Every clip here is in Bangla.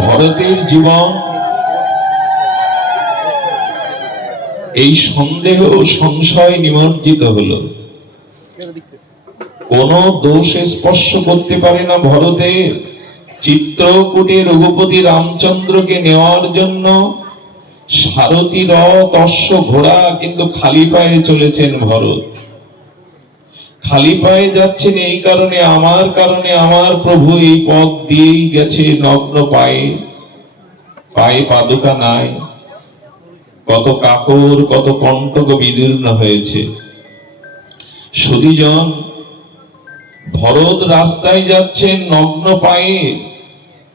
ভরতের জীবন এই সন্দেহ সংশয় নিমজ্জিত হলো। কোন দোষ স্পর্শ করতে পারে না ভরতের। চিত্রকূটে রঘুপতি রামচন্দ্রকে নেওয়ার জন্য সারথী রথ অশ্ব ঘোড়া, কিন্তু খালি পায়ে চলেছেন ভরত। খালি পায়ে যাচ্ছেন এই কারণে, আমার প্রভু এই পথ দিয়েই গেছে নগ্ন পায়ে, পায়ে পাদুকা নাই। কত কাকর, কত কণ্টক বিদীর্ণ হয়েছে। সুধীজন, ভরত রাস্তায় যাচ্ছেন নগ্ন পায়ে।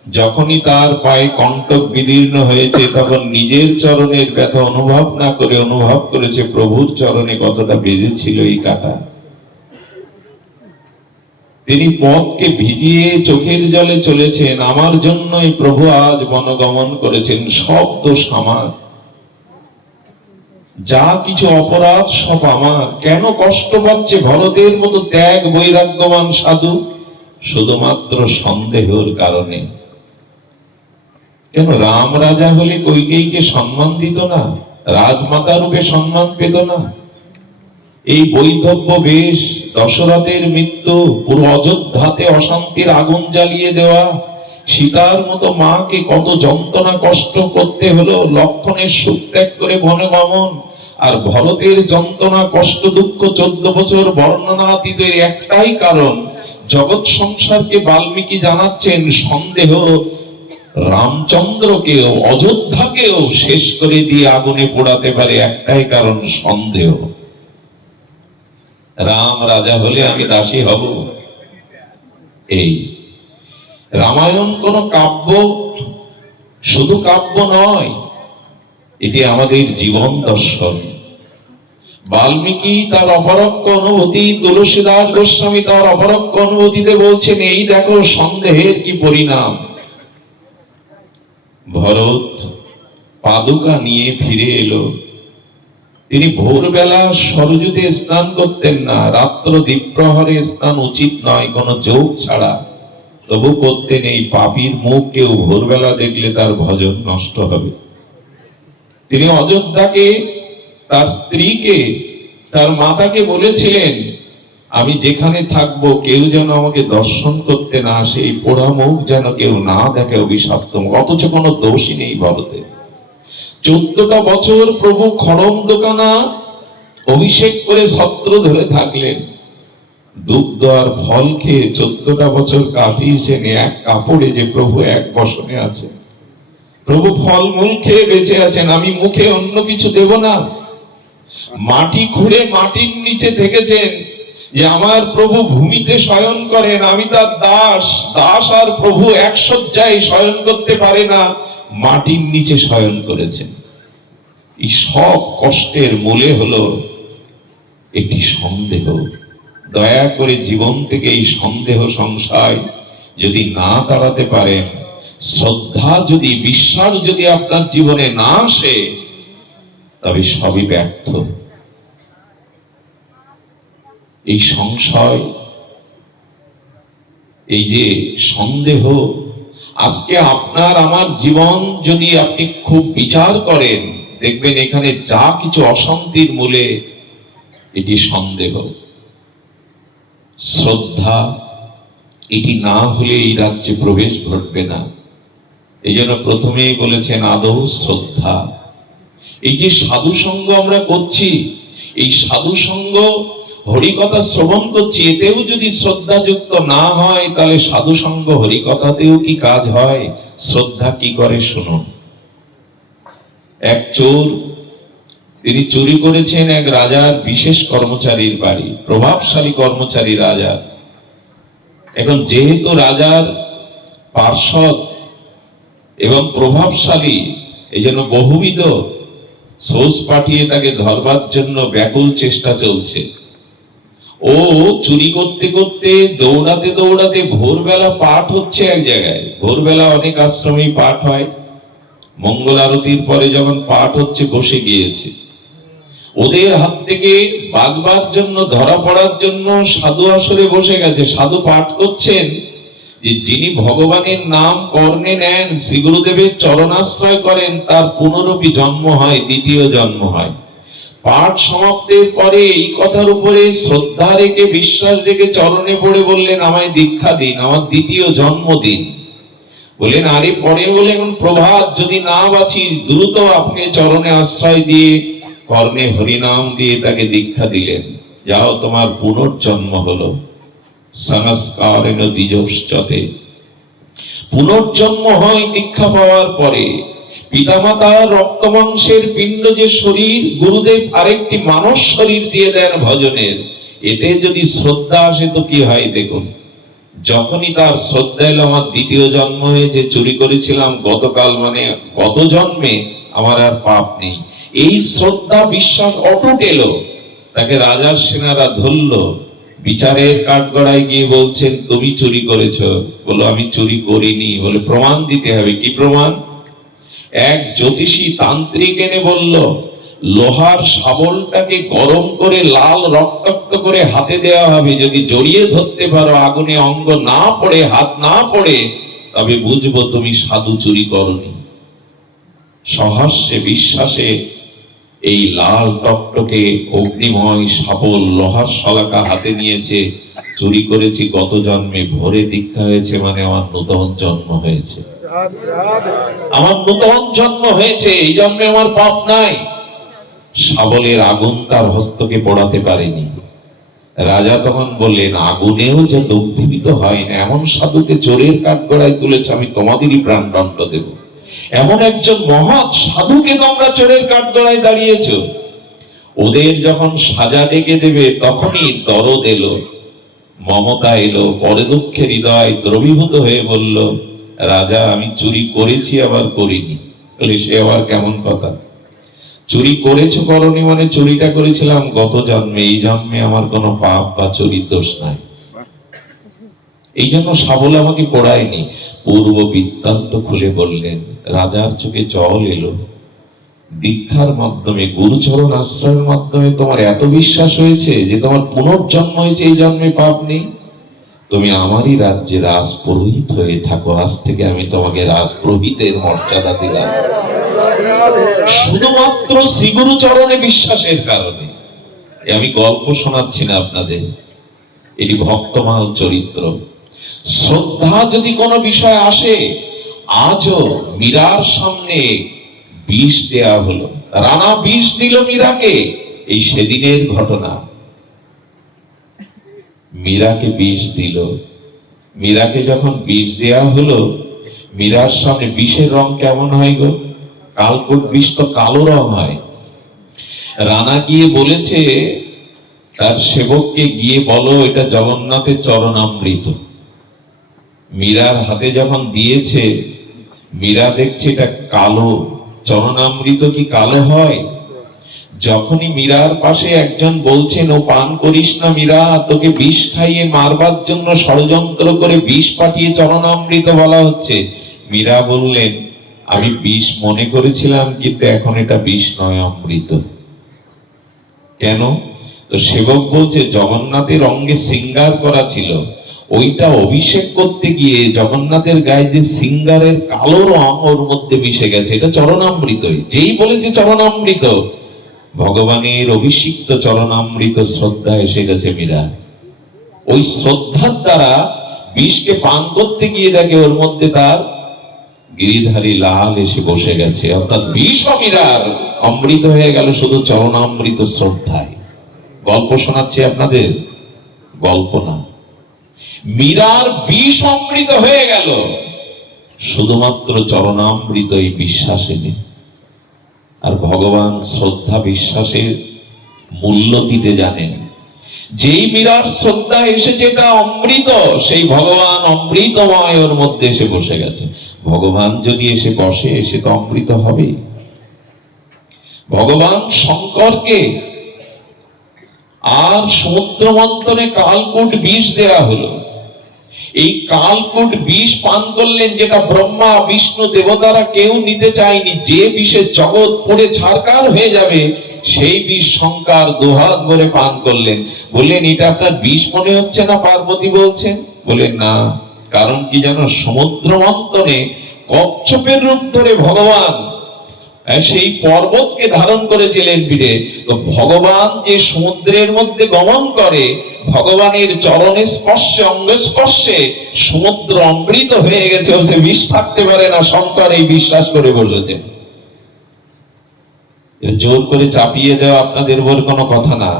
যখনই তার পায়ে কণ্টক বিদীর্ণ হয়েছে, তখন নিজের চরণের ব্যথা অনুভব না করে অনুভব করেছে প্রভুর চরণে কতটা বেজেছিল এই কাটা। তিনি পথকে ভিজিয়ে চোখের জলে চলেছেন, আমার জন্যই প্রভু আজ বনগমন করেছেন। সব দোষ আমার, যা কিছু অপরাধ সব আমার। কেন কষ্ট পাচ্ছে ভরতের মতো ত্যাগ বৈরাগ্যবান সাধু? শুধুমাত্র সন্দেহের কারণে। কেন রাম রাজা হলে কইকেয়ীকে সম্মান দিত না? রাজমাতা রূপে সম্মান পেত না? এই বৈধব্য বেশ, দশরথের মৃত্যু, পুরো অযোধ্যাতে অশান্তির আগুন জ্বালিয়ে দেওয়া, সীতার মতো মাকে কত যন্ত্রণা কষ্ট করতে হলো, লক্ষণের সুখ ত্যাগ করে বনগমন। আর ভরতের যন্ত্রণা কষ্ট দুঃখ 14 বছর বর্ণনাতীতের একটাই কারণ, জগৎ সংসারকে বাল্মীকি জানাচ্ছেন সন্দেহ রামচন্দ্রকেও অযোধ্যাকেও শেষ করে দিয়ে আগুনে পোড়াতে পারে, একটাই কারণ সন্দেহ। রাম রাজা হলে আমি দাসী হব। এই রামায়ণ কোন কাব্য, শুধু কাব্য নয়, এটি আমাদের জীবন দর্শন। বাল্মীকি তার অপরক্ষ অনুভূতি, তুলসীদাস গোস্বামী তার অপরক্ষ অনুভূতিতে বলছেন, এই দেখো সন্দেহের কি পরিণাম। ভরত পাদুকা নিয়ে ফিরে এলো। তিনি ভোরবেলা সরযূতে স্নান করতেন না, রাত্র দ্বিপ্রহরে স্নান উচিত নয় কোন যোগ ছাড়া, তবু করতেন। এই পাপীর মুখ কেউ ভোরবেলা দেখলে তার ভজন নষ্ট হবে। তিনি অযোধ্যাকে, তার স্ত্রীকে, তার মাতাকে বলেছিলেন, আমি যেখানে থাকবো কেউ যেন আমাকে দর্শন করতে না আসে, এই পোড়া মুখ যেন কেউ না দেখে, অভিশপ্ত মুখ। অথচ কোনো দোষই নেই ভরতে। 14টা বছর প্রভু খড়ম দোকানা অভিষেক করে ছত্র ধরে থাকলেন। দুগ্ধ আর ফল খেয়ে 14টা বছর কাটিয়েছেন এক কাপড়ে, যে প্রভু এক বসনে আছে। প্রভু ফলমূল খেয়ে বেঁচে আছেন, আমি মুখে অন্য কিছু দেব না। মাটি খুঁড়ে মাটির নিচে থেকেছেন, যে আমার প্রভু ভূমিতে শয়ন করেন, আমি তার দাস। দাস আর প্রভু এক শয্যায় শয়ন করতে পারে না, মাটির নিচে শয়ন করেছেন। এই সব কষ্টের মূলে হলো একটি সন্দেহ। দয়া করে জীবন থেকে এই সন্দেহ সংশয় যদি না তাড়াতে পারেন, শ্রদ্ধা যদি, বিশ্বাস যদি আপনার জীবনে না আসে, তবে সবই ব্যর্থ। এই সংশয়, এই যে সন্দেহ, আজকে আপনার আমার জীবন যদি আপনি খুব বিচার করেন, দেখবেন এখানে যা কিছু অশান্তির মূলে এটি সন্দেহ। শ্রদ্ধা এটি না হলে এই রাজ্যে প্রবেশ ঘটবে না। এই জন্য প্রথমেই বলেছেন আদৌ শ্রদ্ধা। এই যে সাধু সঙ্গ আমরা করছি, এই সাধু সঙ্গ, হরিকথা শ্রবণ করছি, এতেও যদি শ্রদ্ধা যুক্ত না হয়, তাহলে সাধু সঙ্গ হরিকথাতেও কি কাজ হয়? শ্রদ্ধা কি করে শুনুন। এক চোর, তিনি চুরি করেছেন এক রাজার বিশেষ কর্মচারীর বাড়ি, প্রভাবশালী কর্মচারী রাজা। এখন যেহেতু রাজার পার্ষদ এবং প্রভাবশালী, এই জন্য বহুবিধ সোর্স পাঠিয়ে তাকে ধরবার জন্য ব্যাকুল চেষ্টা চলছে। ও চুরি করতে করতে, দৌড়াতে দৌড়াতে, ভোরবেলা পাঠ হচ্ছে এক জায়গায়। ভোরবেলা অনেক আশ্রমেই পাঠ হয়, মঙ্গল আরতির পরে যখন পাঠ হচ্ছে বসে গিয়েছে। ওদের হাত থেকে বাঁচবার জন্য, ধরা পড়ার জন্য সাধু আসরে বসে গেছে। সাধু পাঠ করছেন, যে যিনি ভগবানের নাম কর্ণে নেন, শ্রী গুরুদেবের চরণাশ্রয় করেন, তার পুনরপি জন্ম হয়, দ্বিতীয় জন্ম হয়। পাঠ সমাপ্তির পরে এই কথার উপরে শ্রদ্ধা রেখে, বিশ্বাস রেখে চরণে পড়ে বললেন, আমায় দীক্ষা দিন, আমার দ্বিতীয় জন্ম দিন। বললেন, আরে পরে বলে এখন প্রভাত, যদি না বাঁচি দ্রুত আপনি চরণে আশ্রয় দিয়ে কর্ণে হরিনাম দিয়ে তাকে দীক্ষা দিলেন। যাও, তোমার পুনর্জন্ম হলো। সংস্কারেণ দ্বিজশ্চতে, পুনর্জন্ম হয় দীক্ষা পাওয়ার পরে। পিতামাতার রক্ত মাংসের পিণ্ড যে শরীর, গুরুদেব আরেকটি মানব শরীর দিয়ে দেন ভজনের। এতে যদি শ্রদ্ধা আসে তো কি হয় দেখুন। যখনই তার শ্রদ্ধা এলো, আমার দ্বিতীয় জন্ম হয়েছে, চুরি করেছিলাম গতকাল, মানে গত জন্মে, আমার আর পাপ নেই, এই শ্রদ্ধা বিশ্বাস অটুট এলো। তাকে রাজার সেনারা ধরলো, বিচারের কাঠগড়ায় গিয়ে বলছেন, তুমি চুরি করেছো। বলো, আমি চুরি করিনি। বলে, প্রমাণ দিতে হবে। কি প্রমাণ? এক জ্যোতিষী তান্ত্রিক এনে বলল, লোহার শাবলটাকে গরম করে লাল রক্তাক্ত করে হাতে দেওয়া হবে, যদি জড়িয়ে ধরতে পারো, আগুনে অঙ্গ না পড়ে, হাত না পড়ে, তবে বুঝবো তুমি সাধু, চুরি করনি। সহাস্যে বিশ্বাসে এই লাল টকটকে অগ্নিময় শাবল, লোহার শলাকা হাতে নিয়েছে। চুরি করেছি গত জন্মে, ভোরে দীক্ষা হয়েছে, মানে আমার নূতন জন্ম হয়েছে, আমার নূতন জন্ম হয়েছে, এই জন্মে আমার পাপ নাই। শাবলের আগুন তার হস্তকে পোড়াতে পারেনি। রাজা তখন বললেন, আগুনেও যে দগ্ধীভূত হয় না, এমন সাধুকে চোরের কাঠগড়ায় তুলেছে, আমি তোমাদেরই প্রাণদণ্ড দেব। এমন একজন মহৎ সাধুকে তোমরা চোরের কাঠগড়ায় দাঁড়িয়েছ। ওদের যখন সাজা ডেকে দেবে, তখনই দরদ এলো, মমতা এলো, পরে দুঃখের হৃদয় দ্রবীভূত হয়ে বলল, রাজা, আমি চুরি করেছি, আবার করিনি। বলে, সে আবার কেমন কথা? চুরি করেছো করনি, মানে চুরিটা করেছিলাম গত জন্মে, এই জন্মে আমার কোনো পাপ বা চুরির দোষ নাই, এই জন্য শাবল আমাকে পোড়ায়নি। পূর্ব বৃত্তান্ত খুলে বললেন। রাজার চোখে জল এলো। দীক্ষার মাধ্যমে, গুরুচরণ আশ্রয়ের মাধ্যমে তোমার এত বিশ্বাস হয়েছে যে তোমার পুনর্জন্ম হয়েছে, এই জন্মে পাপ নেই। তুমি আমারই রাজ্যে রাজপুরোহিত হয়ে থাকো, আজ থেকে আমি তোমাকে রাজপুরোহিতের মর্যাদা দিলাম, শুধুমাত্র শ্রী গুরু চরণে বিশ্বাসের কারণে। আমি গল্প শোনাচ্ছি না আপনাদের, এটি ভক্তমাল চরিত্র। শ্রদ্ধা যদি কোনো বিষয় আসে, আজও মীরার সামনে বিষ দেয়া হলো, রানা বিষ দিল মীরাকে, এই সেদিনের ঘটনা। মীরাকে বিষ দিল। মীরাকে যখন বিষ দেয়া হলো, মীরার সামনে বিষের রং কেমন হয় গো? কালকুট বিষ তো কালো রং হয়। রানা গিয়ে বলেছে তার সেবককে, গিয়ে বলো এটা জগন্নাথের চরণামৃত। মীরার হাতে যখন দিয়েছে, মীরা দেখছে এটা কালো। চরণামৃত কি কালো হয়? যখনই মীরার পাশে একজন বলছেন, ও পান করিস না মীরা, তোকে বিষ খাইয়ে মারবার জন্য ষড়যন্ত্র করে বিষ পাঠিয়ে চরণামৃত বলা হচ্ছে। মীরা বললেন, আমি বিষ মনে করেছিলাম, কিন্তু এখন এটা বিষ নয়, অমৃত। কেন? তো সেবক বলছে, জগন্নাথের অঙ্গে সিঙ্গার করা ছিল, ওইটা অভিষেক করতে গিয়ে জগন্নাথের গায়ে যে সিঙ্গারের কালো রং ওর মধ্যে মিশে গেছে, এটা চরণামৃতই। যেই বলেছে চরণামৃত, ভগবানের অভিষিক্ত চরণামৃত শ্রদ্ধা এসে গেছে মীরা। ওই শ্রদ্ধার দ্বারা বিষকে পান করতে গিয়ে দেখে ওর মধ্যে তার গিরিধারী লাল এসে বসে গেছে, অর্থাৎ বিষ মীরার অমৃত হয়ে গেল শুধু চরণামৃত শ্রদ্ধায়। গল্প শোনাচ্ছি আপনাদের, গল্প না। মীরার বিষ অমৃত হয়ে গেল শুধুমাত্র চরণামৃত এই বিশ্বাস এনে। আর ভগবান শ্রদ্ধা বিশ্বাসের মূল্য দিতে জানেন। যেই মীরার শ্রদ্ধা এসেছে, এটা অমৃত, সেই ভগবান অমৃতময় ওর মধ্যে এসে বসে গেছে। ভগবান যদি এসে বসে, এসে তো অমৃত হবে। ভগবান শঙ্করকে আর সমুদ্র মন্থনে কালকূট বিষ দেয়া হলো। এই কালকূট বিষ পান করলেন, যেটা ব্রহ্মা বিষ্ণু দেবতারা কেউ নিতে চায়নি। যে বিষে জগৎ পুড়ে ছারকার হয়ে যাবে, সেই বিষ শঙ্কর দুহাত ভরে পান করলেন। বললেন, এটা আপনার বিষ মনে হচ্ছে না? পার্বতী বলছেন। বললেন, না, কারণ কি জানো, সমুদ্র মন্থনে কচ্ছপের রূপ ধরে ভগবান সেই পর্বতকে ধারণ করেছিলেন পিঠে। তো ভগবান যে সমুদ্রের মধ্যে গমন করে, ভগবানের চরণ স্পর্শে, অঙ্গ স্পর্শে সমুদ্র অমৃত হয়ে গেছে, ও সে বিষ থাকতে পারে না। শঙ্কর এই বিশ্বাস করে বসেছেন। জোর করে চাপিয়ে দেওয়া আপনাদের বলে কোনো কথা না।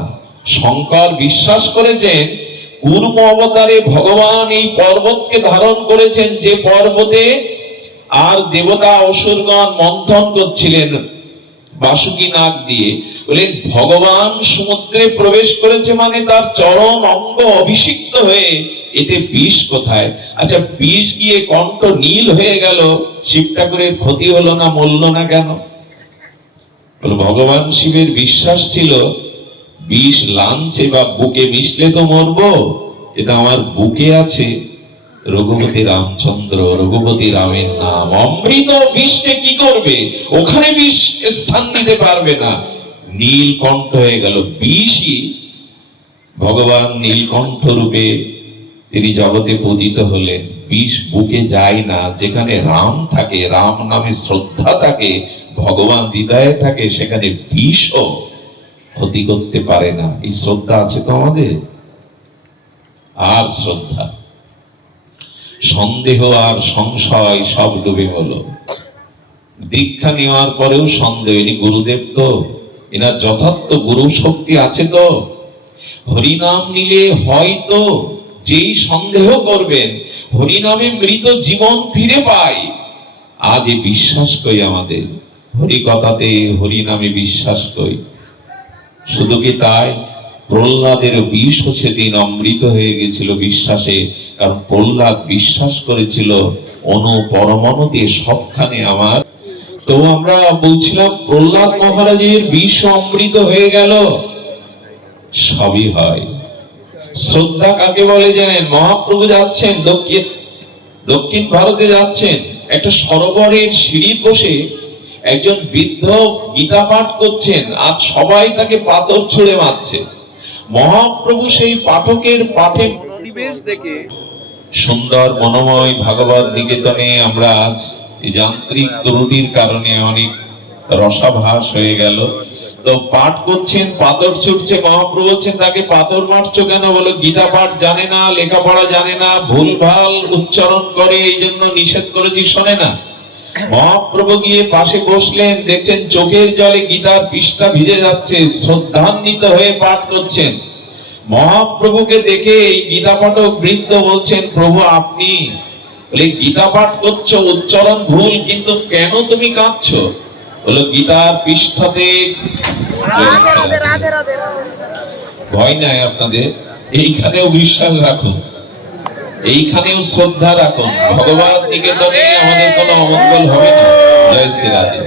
শঙ্কর বিশ্বাস করেছেন কূর্ম অবতারে ভগবান এই পর্বতকে ধারণ করেছেন, যে পর্বতে আর দেবতা অসুরগণ মন্থন করছিলেন বাসুকি নাগ দিয়ে। বলেন ভগবান সমুদ্রে প্রবেশ করেছে মানে তার চরম অঙ্গ অভিষিক্ত হয়ে, এতে বিষ কোথায়? আচ্ছা, বিষ গিয়ে কণ্ঠ নীল হয়ে গেল, শিব ঠাকুরের ক্ষতি হলো না, মরল না কেন? ভগবান শিবের বিশ্বাস ছিল বিষ লাঞ্ছে বা বুকে মিশলে তো মরবো, এটা আমার বুকে আছে রঘুপতি রামচন্দ্র, রঘুপতি রামের নাম। অমৃত বিষকে কি করবে? ওখানে বিষ স্থান নিতে পারবে না। নীলকণ্ঠ হয়ে গেল। বিষই ভগবান নীলকণ্ঠ রূপে তিনি জগতে পূজিত হলেন। বিষ বুকে যায় না। যেখানে রাম থাকে, রাম নামে শ্রদ্ধা থাকে, ভগবান হৃদয়ে থাকে, সেখানে বিষও ক্ষতি করতে পারে না। এই শ্রদ্ধা আছে তো আমাদের। আর শ্রদ্ধা, সন্দেহ আর সংশয় সব ডুবে হলো। দীক্ষা নেওয়ার পরেও সন্দেহ, ইনি গুরুদেব তো, এনার যথার্থ গুরু শক্তি আছে তো, হরিনাম নিলে হয়তো, যেই সন্দেহ করবেন হরিনামে মৃত জীবন ফিরে পায়। আজ এই বিশ্বাস কই আমাদের, হরি কথাতে হরিনামে বিশ্বাস কই। শুধু কি তাই, প্রহ্লাদের বিষ সেদিন অমৃত হয়ে গেছিল বিশ্বাসে। কারণ প্রহ্লাদ বিশ্বাস করেছিল অনু পরমাণুতে সবখানে আমার। তো আমরা বলছিলাম প্রহ্লাদ মহারাজের বিষ অমৃত হয়ে গেল। সবই হয়। শ্রদ্ধা কাকে বলে জানেন? মহাপ্রভু যাচ্ছেন দক্ষিণ ভারতে যাচ্ছেন, একটা সরোবরের সিঁড়ি বসে একজন বৃদ্ধ গীতা পাঠ করছেন, আর সবাই তাকে পাথর ছুঁড়ে মারছে। মহাপ্রভু সেই পাঠকের পাঠে মনোনিবেশ দেখে, সুন্দর মনোময় ভাগবত নিকেতনে আমরা আজ যান্ত্রিক ত্রুটির কারণে অনেক রসাভাস হয়ে গেল। তো পাঠ করছেন, পাথর ছুটছে, মহাপ্রভু বলছেন তাকে পাথর মারছো কেন? বলো গীতা পাঠ জানে না, লেখাপড়া জানে না, ভুলভাল উচ্চারণ করে, এই জন্য নিষেধ করেছি, শোনে না। মহাপ্রভু গিয়ে পাশে বসলেন, দেখছেন চোখের জলে গীতার পৃষ্ঠা ভিজে যাচ্ছে, শ্রদ্ধান্বিত হয়ে পাঠ করছেন। মহাপ্রভুকে দেখে এই গীতা পাঠক বৃদ্ধ বলছেন, প্রভু আপনি গীতা পাঠ করছো, উচ্চারণ ভুল, কিন্তু কেন তুমি কাঁদছো? বলো গীতার পৃষ্ঠাতে ভয় নাই আপনাদের, এইখানেও বিশ্বাস রাখুন, এইখানেও শ্রদ্ধা রাখুন। ভগবান নিকেতনে আমাদের কোনো অমঙ্গল হবে না। জয় শ্রী রাধে।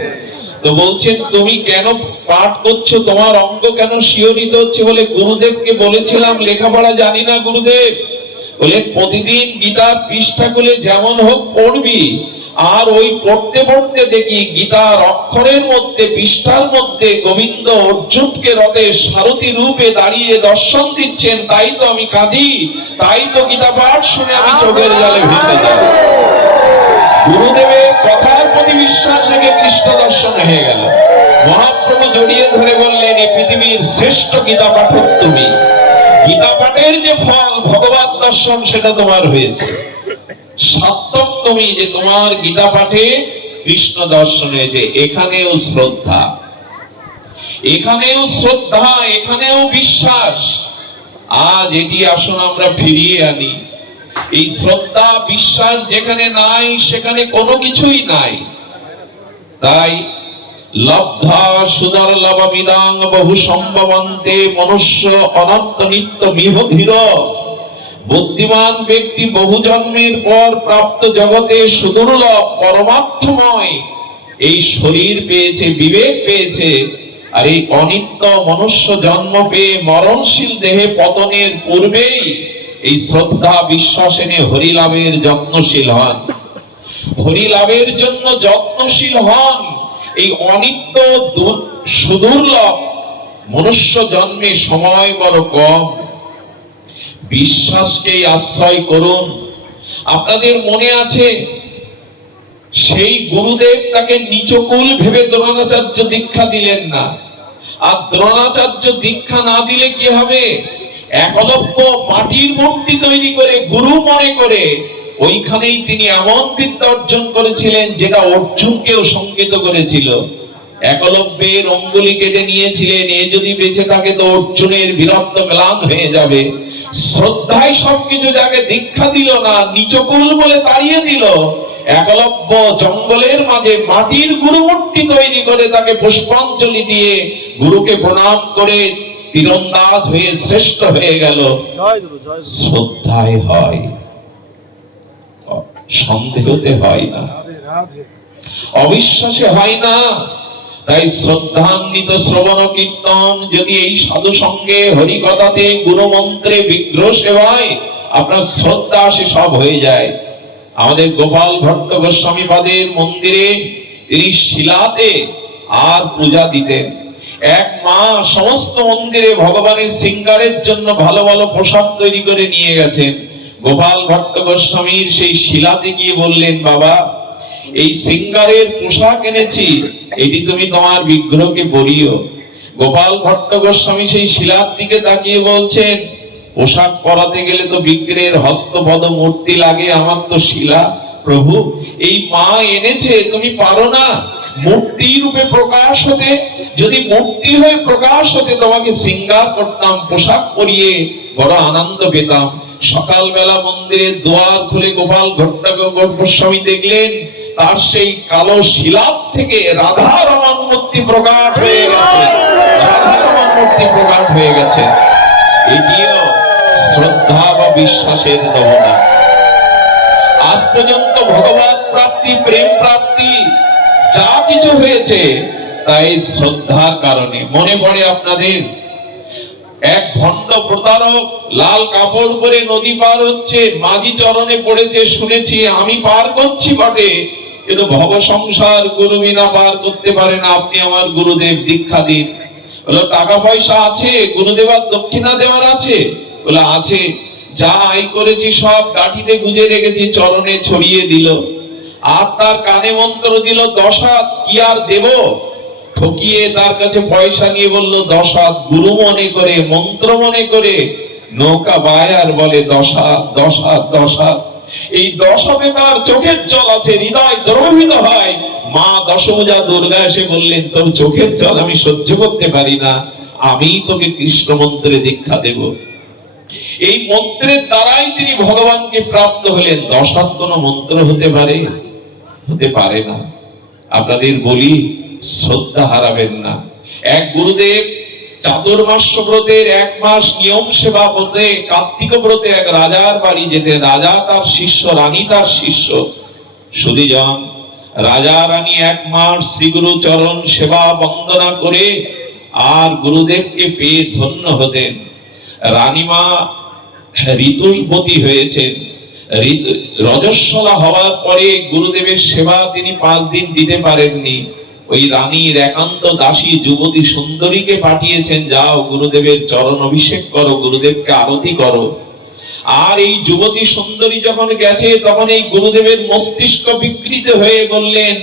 তো বলছেন তুমি কেন পাঠ করছো, তোমার অঙ্গ কেন শিহরিত হচ্ছে? বলে গুরুদেবকে বলেছিলাম লেখাপড়া জানি না গুরুদেব। বলে প্রতিদিন গীতার পৃষ্ঠা খুলে যেমন হোক পড়বি, আর ওই পড়তে পড়তে দেখি গীতার অক্ষরের মধ্যে, পৃষ্ঠার মধ্যে গোবিন্দ অর্জুনকে রথে সারথী রূপে দাঁড়িয়ে দর্শন দিচ্ছেন, তাই তো আমি কাঁদি, তাই তো গীতা পাঠ শুনে আমি চোখের জলে ভেসে যাই। গুরুদেবের কথার প্রতি বিশ্বাস রেখে কৃষ্ণ দর্শন হয়ে গেল। মহাপ্রভু জড়িয়ে ধরে বললেন, এই পৃথিবীর শ্রেষ্ঠ গীতা পাঠক তুমি। গীতা পাঠের যে ফল ভগবত দর্শন, সেটা তোমার হয়েছে। সার্থক তুমি যে তোমার গীতা পাঠে কৃষ্ণ দর্শন হয়েছে। এখানেও শ্রদ্ধা, এখানেও শ্রদ্ধা, এখানেও বিশ্বাস। আজ এটি আসুন আমরা ফিরিয়ে আনি। এই শ্রদ্ধা বিশ্বাস যেখানে নাই, সেখানে কোনো কিছুই নাই। তাই লব্ধা সুদর্লভমিদাং বহু সম্ভবন্তে মনুষ্য অনন্ত নিত্য মিহ ধীর। বুদ্ধিমান ব্যক্তি বহু জন্মের পর প্রাপ্ত জগতে সুদুর্লভ পরমার্থময় এই শরীর পেয়েছে, বিবেক পেয়েছে। আর এই অনিত্য মনুষ্য জন্ম পেয়ে মরণশীল দেহে পতনের পূর্বেই এই শ্রদ্ধা বিশ্বাস এনে হরিলাভের যত্নশীল হন, হরিলাভের জন্য যত্নশীল হন। এই অনিত্য সুদুর্লভ মনুষ্য জন্মে সময় বড় কম। বিশ্বাসকে আশ্রয় করুন। আপনাদের মনে আছে সেই গুরুদেব তাকে নিচকুল ভেবে দ্রোণাচার্য দীক্ষা দিলেন না। আর দ্রোণাচার্য দীক্ষা না দিলে কি হবে, একলব্য মাটির মূর্তি তৈরি করে গুরু মনে করে ওইখানেই তিনি এমন বিদ্যা অর্জন করেছিলেন যেটা অর্জুনকেও সংকেত করেছিল। একলব্যের অঙ্গুলি কেটে নিয়েছিলেন, এ যদি বেঁচে থাকে তো অর্জুনের বীরত্ব ম্লান হয়ে যাবে। শ্রদ্ধায় সবকিছু, যাকে দীক্ষা দিল না, নিচকুল বলে তাড়িয়ে দিল, একলব্য জঙ্গলের মাঝে মাটির গুরু মূর্তি তৈরি করে তাকে পুষ্পাঞ্জলি দিয়ে গুরুকে প্রণাম করে তীরন্দাজ হয়ে শ্রেষ্ঠ হয়ে গেল। শ্রদ্ধায় হয়, সন্দেহতে হয় না, অবিশ্বাসে হয় না। তাই শ্রদ্ধান্বিত শ্রবণ কীর্তন যদি এই সাধু সঙ্গে হরি কথাতে গুরু মন্ত্রে বিগ্রহ সেবায় আপনার শ্রদ্ধা আসে, সব হয়ে যায়। আমাদের গোপাল ভট্ট গোস্বামী পাদের মন্দিরে তিনি শিলাতে আর পূজা দিতেন। এক মা সমস্ত মন্দিরে ভগবানের সিঙ্গারের জন্য ভালো ভালো পোশাক তৈরি করে নিয়ে গেছেন। গোপাল ভট্ট গোস্বামীর সেই শিলাতে গিয়ে বললেন, বাবা এই সিঙ্গারের পোশাক এনেছি, এটি তুমি তোমার বিগ্রহকে পরিও। গোপাল ভট্ট গোস্বামী সেই শিলার দিকে তাকিয়ে বলছেন, পোশাক পরাতে গেলে তো বিগ্রহের হস্তপদ মূর্তি লাগে, আমার তো শিলা। প্রভু এই মা এনেছে, তুমি পারো না মূর্তি রূপে প্রকাশ হতে? যদি মূর্তি হয়ে প্রকাশ হতে তোমাকে সিঙ্গার করতাম, পোশাক পরিয়ে বড় আনন্দ পেতাম। সকালবেলা মন্দিরের দুয়ার খুলে গোপাল ভট্ট গোস্বামী দেখলেন তার সেই কালো শিলাপ থেকে রাধা রমণ মূর্তি প্রকাশ হয়ে গেছে, রাধা রমণ মূর্তি প্রকাশ হয়ে গেছে। এটিও শ্রদ্ধা বা বিশ্বাসের নমুনা। আজ পর্যন্ত ভগবত প্রাপ্তি, প্রেম প্রাপ্তি যা কিছু হয়েছে তাই শ্রদ্ধার কারণে। মনে পড়ে আপনাদের এক ভণ্ড প্রতারক লাল কাপড় পরে নদী পার হচ্ছে, মাঝি চরণে পড়েছে, শুনেছি আমি পার করছি বটে, কিন্তু ভব সংসার গুরু বিনা পার করতে পারে না, আপনি আমার গুরুদেব দীক্ষা দিন। বলো টাকা পয়সা আছে, গুরুদেবার দক্ষিণা দেওয়ার আছে? বলে আছে। যা আয় করেছি সব গাঠিতে গুজে রেখেছি, চরণে ছড়িয়ে দিল। আর তার কানে মন্ত্র দিল 10 হাত, কি আর দেব? ঠকিয়ে তার কাছে পয়সা নিয়ে বলল 10 হাত, গুরু মনে করে, মন্ত্র মনে করে নৌকা বায় আর বলে 10 হাত, 10 হাত, 10 হাত। এই 10 হাতে তার চোখের জল আছে, হৃদয় দ্রবিত হয়। মা দশভুজা দুর্গা এসে বললেন, তোর চোখের জল আমি সহ্য করতে পারি না, আমি তোকে কৃষ্ণ মন্ত্রে দীক্ষা দেব। এই মন্ত্রের দ্বারাই তিনি ভগবানকে প্রাপ্ত হলেন। 10 হাত কোন মন্ত্র হতে পারে? হতে পারে না। আপনাদের বলি, শ্রদ্ধা হারাবেন না। এক গুরুদেব চাতুর্মাস্য ব্রতের 1 মাস নিয়ম সেবা ব্রতে, কার্তিক ব্রতে এক রাজার বাড়ি যেতেন। রাজা তার শিষ্য, রানী তার শিষ্য। সুধীজন, রাজা রানী 1 মাস শ্রীগুরু চরণ সেবা বন্দনা করে আর গুরুদেবকে পেয়ে ধন্য হতেন। রানীমা ঋতুবতী হয়েছেন, রজস্বলা হওয়ার পরে গুরুদেবের সেবা তিনি 5 দিন দিতে পারেননি। ওই রানীর একান্ত দাসী যুবতী সুন্দরীকে পাঠিয়েছেন, যাও গুরুদেবের চরণ অভিষেক করো, গুরুদেবকে আরতি করো। আর এই যুবতী সুন্দরী যখন গেছে তখন এই গুরুদেবের মস্তিষ্ক বিকৃত হয়ে বললেন,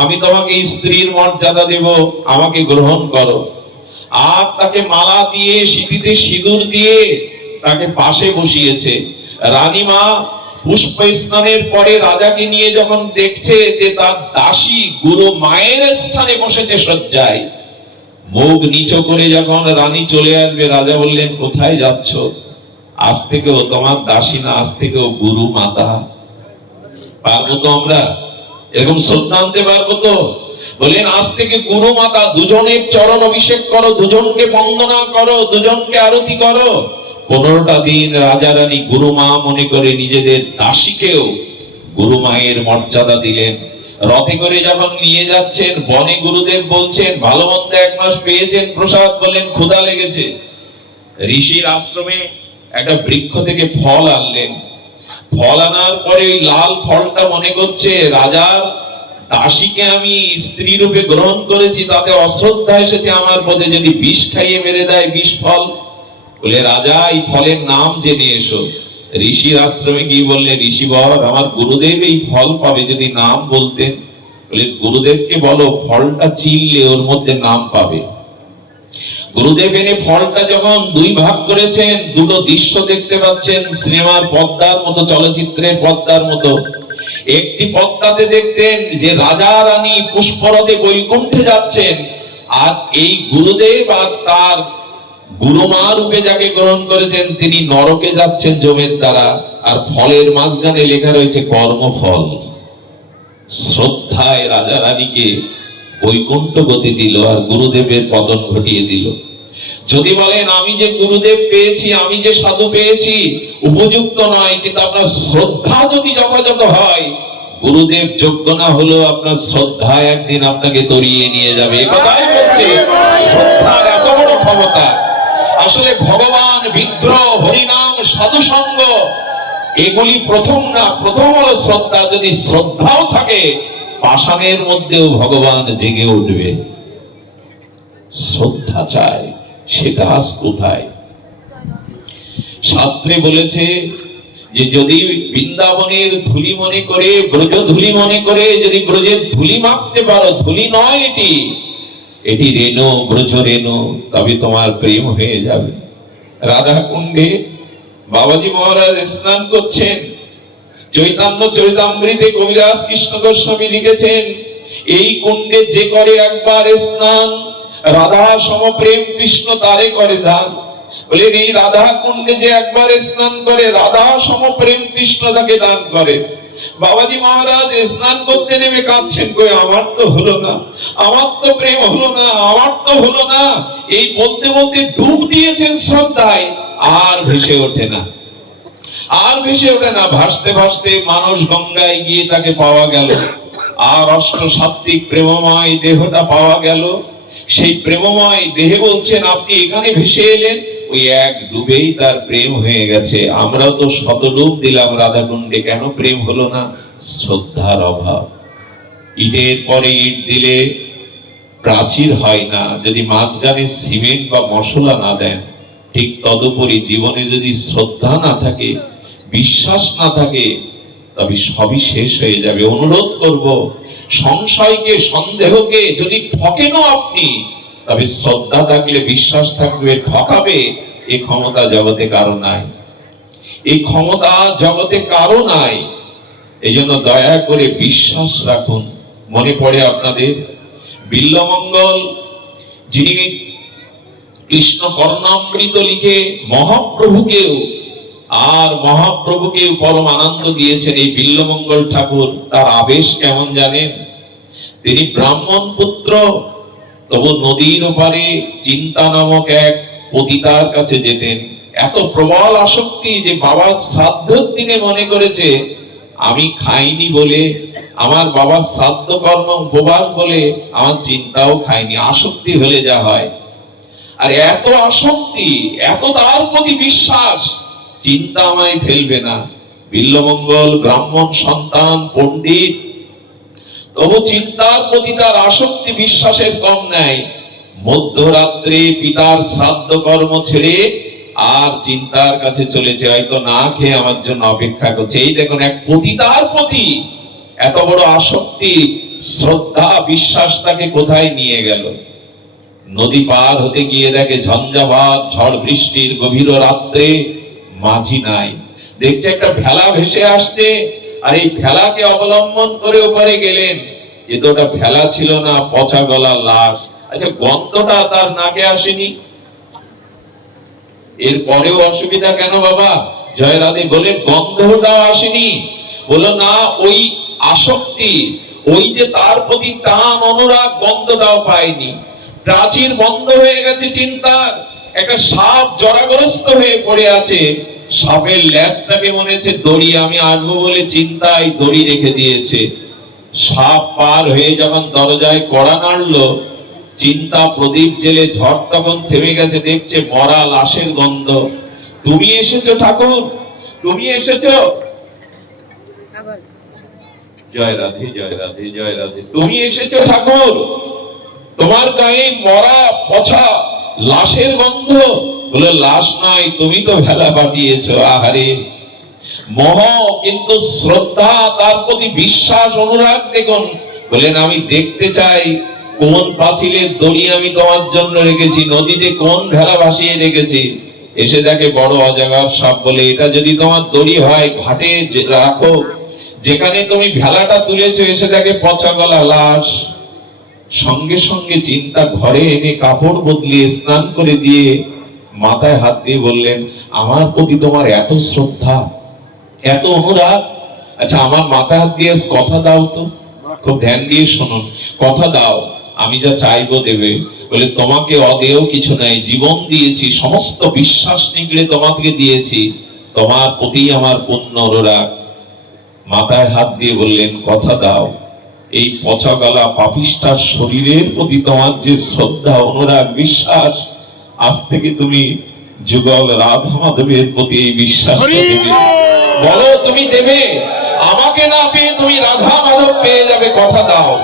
আমি তোমাকে স্ত্রীর মর্যাদা দেব, আমাকে গ্রহণ করো। আর তাকে মালা দিয়ে, সিঁথিতে সিঁদুর দিয়ে তাকে পাশে বসিয়েছে। রানীমা পুষ্প স্নানের পরে রাজাকে নিয়ে যখন দেখছে যে তার দাসী গুরু মায়ের স্থানে বসেছে শয্যায়, মুখ নিচু করে যখন রানী চলে আসবে, রাজা বললেন, কোথায় যাচ্ছ? আজ থেকে ও তোমার দাসী না, আজ থেকে ও গুরু মাতা। পারবো তো আমরা? এরকম শ্রদ্ধা আনতে পারবো তো? বলেন, আজ থেকে গুরু মাতা, দুজনের চরণ অভিষেক করো, দুজনকে বন্দনা করো, দুজনকে আরতি করো। 15টা দিন রাজা রানী গুরু মা মনে করে নিজেদের দাসীকেও গুরু মায়ের মর্যাদা দিলেন। রথে করে যখন নিয়ে যাচ্ছেন, বনে গুরুদেব বলছেন, ভালো মন্দ 1 মাস পেয়েছেন প্রসাদ, বললেন ক্ষুধা লেগেছে। ঋষির আশ্রমে একটা বৃক্ষ থেকে ফল আনলেন। ফল আনার পরে ওই লাল ফলটা মনে করছে, রাজার দাসীকে আমি স্ত্রী রূপে গ্রহণ করেছি, তাতে অশ্রদ্ধা এসেছে আমার প্রতি, যদি বিষ খাইয়ে মেরে দেয়, বিষ ফল। বলে, রাজা এই ফলের নাম জেনে এসো। ঋষির আশ্রমে গিয়ে বললে, ঋষিবর আমার গুরুদেব এই ফল পাবে যদি নাম বলতেন। বলে, গুরুদেবকে বলো ফলটা চিনলে ওর মধ্যে নাম পাবে। গুরুদেব এনে ফলটা যখন দুই ভাগ করেছেন, দুটো দৃশ্য দেখতে পাচ্ছেন সিনেমার পর্দার মতো, চলচ্চিত্রের পর্দার মতো। একটি পর্দাতে দেখতেন যে রাজা রানী পুষ্পরথে বৈকুণ্ঠে যাচ্ছেন, আর এই গুরুদেব আর তার গুরুমা রূপে যাকে গ্রহণ করেছেন তিনি নরকে যাচ্ছেন যমের দ্বারা। আর ফলের মাঝখানে লেখা রয়েছে কর্মফল। শ্রদ্ধায় রাজা রানীকে বৈকুণ্ঠ গতি দিল আর গুরুদেবের পতন ঘটিয়ে দিল। যদি বলেন আমি যে গুরুদেব পেয়েছি, আমি যে সাধু পেয়েছি, উপযুক্ত নয়, কিন্তু আপনার শ্রদ্ধা যদি যথাযথ হয়, গুরুদেব যোগ্য না হলেও আপনার শ্রদ্ধা একদিন আপনাকে তরিয়ে নিয়ে যাবে। কথাই বলছে শ্রদ্ধার এত বড় ক্ষমতা। আসলে ভগবান, বিগ্রহ, হরিনাম, সাধু সঙ্গ এগুলি প্রথম না, প্রথম হলো শ্রদ্ধা। যদি শ্রদ্ধাও থাকে, পাষাণের মধ্যেও ভগবান জেগে উঠবে। শ্রদ্ধা চায়, সেটা আজ কোথায়? শাস্ত্রে বলেছে যে যদি বৃন্দাবনের ধুলি মনে করে, ব্রজ ধুলি মনে করে যদি ব্রজের ধুলি মাপতে পারো, ধুলি নয় এটি, এটি রেণু, ব্রজ রেণু, তবে তোমার প্রেম হয়ে যাবে। রাধা কুণ্ডে বাবাজি মহারাজ স্নান করছেন। চৈতন্য চরিতামৃতে কবিরাজ কৃষ্ণ গোস্বামী লিখেছেন, এই কুণ্ডে যে করে একবার স্নান, রাধা সম প্রেম কৃষ্ণ তারে করে দান। বলে এই রাধা কুণ্ডে যে একবার স্নান করে, রাধা সম প্রেম কৃষ্ণ তাকে দান করে। বাবাজি মহারাজ স্নান করতে নেমে কাঁদছেন, কই আমার তো হলো না, আমার তো প্রেম হলো না, আমার তো হলো না। এই বলতে বলতে ডুব দিয়েছেন শ্রদ্ধায়, আর ভেসে ওঠে না, আর ভেসে ওঠে না। ভাসতে ভাসতে মানস গঙ্গায় গিয়ে তাকে পাওয়া গেল, আর অষ্ট সাত্বিক প্রেমময় দেহটা পাওয়া গেল। সেই প্রেমময় দেহে বলছেন আপনি এখানে ভেসে এলেন, ওই এক ডুবেই তার প্রেম হয়ে গেছে। আমরাও তো শত ডুব দিলাম রাধাকুণ্ডে, কেন প্রেম হলো না? শ্রদ্ধার অভাব। ইটের পরে ইট দিলে প্রাচীর হয় না, যদি মাঝখানে সিমেন্ট বা মশলা না দেন। ঠিক তদুপরি জীবনে যদি শ্রদ্ধা না থাকে, বিশ্বাস না থাকে, তবে সবই শেষ হয়ে যাবে। অনুরোধ করব, সংশয়কে, সন্দেহকে যদি ঠকেনও আপনি, তবে শ্রদ্ধা থাকলে, বিশ্বাস থাকবে, ঠকাবে এই ক্ষমতা জগতে কারো নাই, এই ক্ষমতা জগতে কারো নাই। এই জন্য দয়া করে বিশ্বাস রাখুন। মনে পড়ে আপনাদের বিল্বমঙ্গল, যিনি কৃষ্ণ কর্ণামৃত লিখে মহাপ্রভুকেও পরম আনন্দ দিয়েছেন এই বিল্বমঙ্গল ঠাকুর। তার আবেশ কেমন জানেন? তিনি ব্রাহ্মণ পুত্র, তবু নদীর ওপারে চিন্তা নামক এক পতিতার কাছে যেতেন। এত প্রবল আসক্তি যে বাবার শ্রাদ্ধের দিনে মনে করেছে আমি খাইনি বলে, আমার বাবার শ্রাদ্ধ কর্ম উপবাস বলে আমার চিন্তাও খাইনি। আসক্তি হলে যা হয়। আর এত আসক্তি, এত তার প্রতি বিশ্বাস, চিন্তা আমায় ফেলবে না। বিল্বমঙ্গল ব্রাহ্মণ সন্তান, পণ্ডিত, তবু চিন্তার প্রতি তার আসক্তি, বিশ্বাসের কম নাই। মধ্যরাত্রে পিতার শ্রাদ্ধ কর্ম ছেড়ে আর চিন্তার কাছে চলেছে, হয়তো না খেয়ে আমার জন্য অপেক্ষা করছে। এই দেখুন, এক পতিতার প্রতি এত বড় আসক্তি, শ্রদ্ধা, বিশ্বাস তাকে কোথায় নিয়ে গেল। নদী পার হতে গিয়ে দেখে ঝঞ্ঝাবাত, ঝড় বৃষ্টির গভীর রাত্রে মাঝি নাই। দেখছে একটা ভেলা ভেসে আসছে, আর এই ভেলাকে অবলম্বন করে ওপারে গেলেন। এ তো ওটা ভেলা ছিল না, পচা গলা লাশ। আচ্ছা, গন্ধটা তার নাকে আসেনি? এর পরেও অসুবিধা কেন বাবা? জয় রাধে। বলে গন্ধটা আসেনি? বলো না, ওই আসক্তি, ওই যে তার প্রতি টান, অনুরাগ, গন্ধটাও পায়নি। প্রাচীর বন্ধ হয়ে গেছে চিন্তার। একটা সাপ জরাগ্রস্ত হয়ে পড়ে আছে, সাপের ল্যাজটাকে মনে হচ্ছে দড়ি, আমি আসবো বলে চিন্তায় দড়ি রেখে দিয়েছে। সাপ পার হয়ে যখন দরজায় কড়া নাড়লো, চিন্তা প্রদীপ জেলে, ঝড় তখন থেমে গেছে, দেখছে মরা লাশের গন্ধ। তুমি এসেছো ঠাকুর, তুমি এসেছো। জয় রাধে, জয় রাধে, জয় রাধে। তুমি এসেছো ঠাকুর, তোমার গায়ে মরা পচা লাশের গন্ধ। বলে লাশ নয়, তুমি তো ভেলা পাঠিয়েছো। আহারে, মোহ কিন্তু শ্রদ্ধা, তার প্রতি বিশ্বাস অনুরাগ দেখুন। বলেন আমি দেখতে চাই কোন পাঁচিলের দড়ি আমি তোমার জন্য রেখেছি, নদীতে কোন ভেলা ভাসিয়ে রেখেছি। এসে দেখে বড় অজগর সাপ। বলে এটা যদি তোমার দড়ি হয় ঘাটে রাখো, যেখানে তুমি ভেলাটা তুলেছো এসে দেখে পচা গলা লাশ। সঙ্গে সঙ্গে চিন্তা, ঘরে এনে কাপড় বদলিয়ে স্নান করে দিয়ে মাথায় হাত দিয়ে বললেন আমার প্রতি তোমার এত শ্রদ্ধা, এত অনুরাগ, আচ্ছা আমার মাথায় হাত দিয়ে কথা দাও তো। খুব ধ্যান দিয়ে শুনুন, কথা দাও, আমি যা চাইবো দেবে। বলে তোমাকে অদেয় কিছু নাই, জীবন দিয়েছি, সমস্ত বিশ্বাস নিগড়ে তোমাকে দিয়েছি, তোমার প্রতি আমার পূর্ণ অনুরাগ। মাথায় হাত দিয়ে বললেন কথা দাও, এই পচা গলা পাপিষ্ঠার শরীরের প্রতি তোমার যে শ্রদ্ধা অনুরাগ বিশ্বাস, আজ থেকে তুমি যুগল রাধা মাধবের প্রতি এই বিশ্বাস দেবে। বলো তুমি দেবে, আমাকে না পেয়ে তুমি রাধা মাধব পেয়ে যাবে, কথা দাও।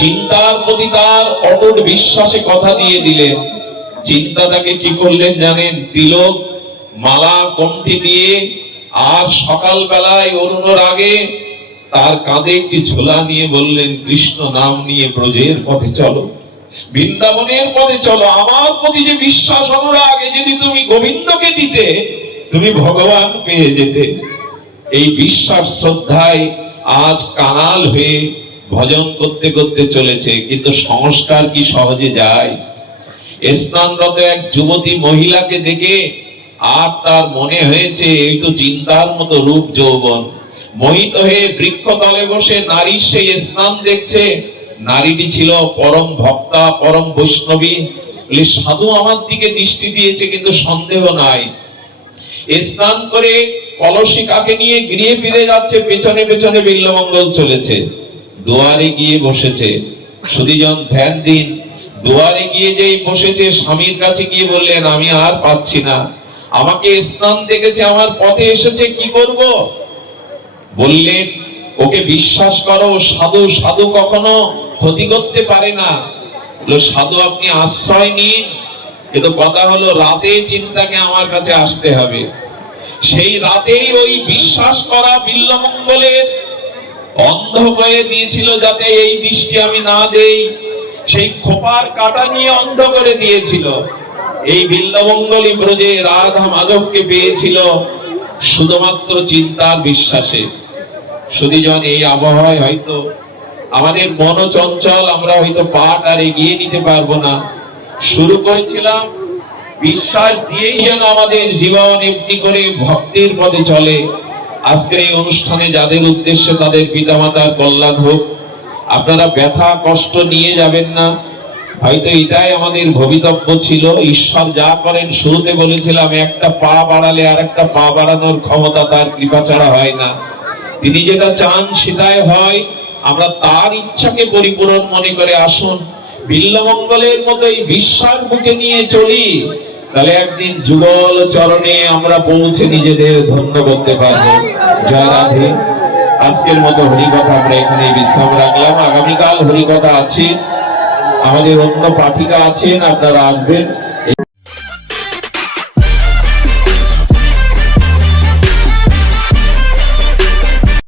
চিন্তার প্রতি তার অটুট বিশ্বাসে কথা দিয়ে দিলেন। চিন্তা তাকে কি করলেন জানেন? তিলক মালা কণ্ঠে দিয়ে, আর সকাল বেলায় অরুণর আগে তার কাঁধে একটি ঝোলা নিয়ে বললেন কৃষ্ণ নাম নিয়ে ব্রজের পথে চলো, বৃন্দাবনের পথে চলো। আমার প্রতি যে বিশ্বাস অনুরাগ, যদি তুমি গোবিন্দকে দিতে তুমি ভগবান পেয়ে যেতে। এই বিশ্বাস শ্রদ্ধায় আজ কানাল হয়ে ভজন করতে করতে চলেছে। কিন্তু সংস্কার কি সহজে যায়? স্নানরত এক যুবতী মহিলাকে দেখে আর তার মনে হয়েছে এই তো চিন্তার মতো রূপ যৌবন। মোহিত হয়ে বৃক্ষতলে বসে নারীর সেই স্নান দেখছে। নারীটি ছিল পরম ভক্তা, পরম বৈষ্ণবী। সাধু আমার দিকে দৃষ্টি দিয়েছে, কিন্তু সন্দেহ নাই। স্নান করে কলসী কাকে নিয়ে গৃহে ফিরে যাচ্ছে, পেছনে পেছনে বিল্বমঙ্গল চলেছে। দুয়ারে গিয়ে বসেছে। সুধীজন ধ্যান দিন, দুয়ারে গিয়ে যেই বসেছে, স্বামীর কাছে গিয়ে বললেন আমি আর পাচ্ছি না, আমাকে স্নান দেখেছে, আমার পথে এসেছে, কি করব? বললেন ওকে বিশ্বাস করো, সাধু সাধু কখনো ক্ষতি করতে পারে না। সাধু আপনি আশ্রয় নিন, কিন্তু কথা হলো রাতে চিন্তাকে আমার কাছে আসতে হবে। সেই রাতেই ওই বিশ্বাস করা বিল্বমঙ্গলের অন্ধ করে দিয়েছিল, যাতে এই দৃষ্টি আমি না দেই। সেই খোপার কাটা নিয়ে অন্ধ করে দিয়েছিল। এই বিল্বমঙ্গলই ব্রজে রাধা মাধবকে পেয়েছিল শুধুমাত্র চিন্তার বিশ্বাসে। সুধীজন এই আবহাওয়ায় হয়তো আমাদের মন চঞ্চল, আমরা হয়তো পাঠ আর এগিয়ে নিতে পারবো না। শুরু করেছিলাম বিশ্বাস দিয়েই যেন আমাদের জীবন এমনি করে ভক্তির পথে চলে। আজকের এই অনুষ্ঠানে যাদের উদ্দেশ্যে তাদের পিতামাতার কল্যাণ হোক। আপনারা ব্যথা কষ্ট নিয়ে যাবেন না, হয়তো এটাই আমাদের ভবিতব্য ছিল। ঈশ্বর যা করেন, শুরুতে বলেছিলাম একটা পা বাড়ালে আর একটা পা বাড়ানোর ক্ষমতা তার কৃপা ছাড়া হয় না। তিনি যেটা চান সেটাই হয়। আমরা তার ইচ্ছাকে পরিপূরণ মনে করে আসুন, বিল্বমঙ্গলের মতো এই বিশ্বাস বুকে নিয়ে চলি, তাহলে একদিন যুগল চরণে আমরা পৌঁছে নিজেদের ধন্য করতে পারবো। জয় রাধে। আজকের মতো হরিকথা আমরা এখানে বিশ্রাম রাখলাম। আগামীকাল হরিকথা আছে, আমাদের অন্য পাঠিকা আছেন, আপনারা আসবেন।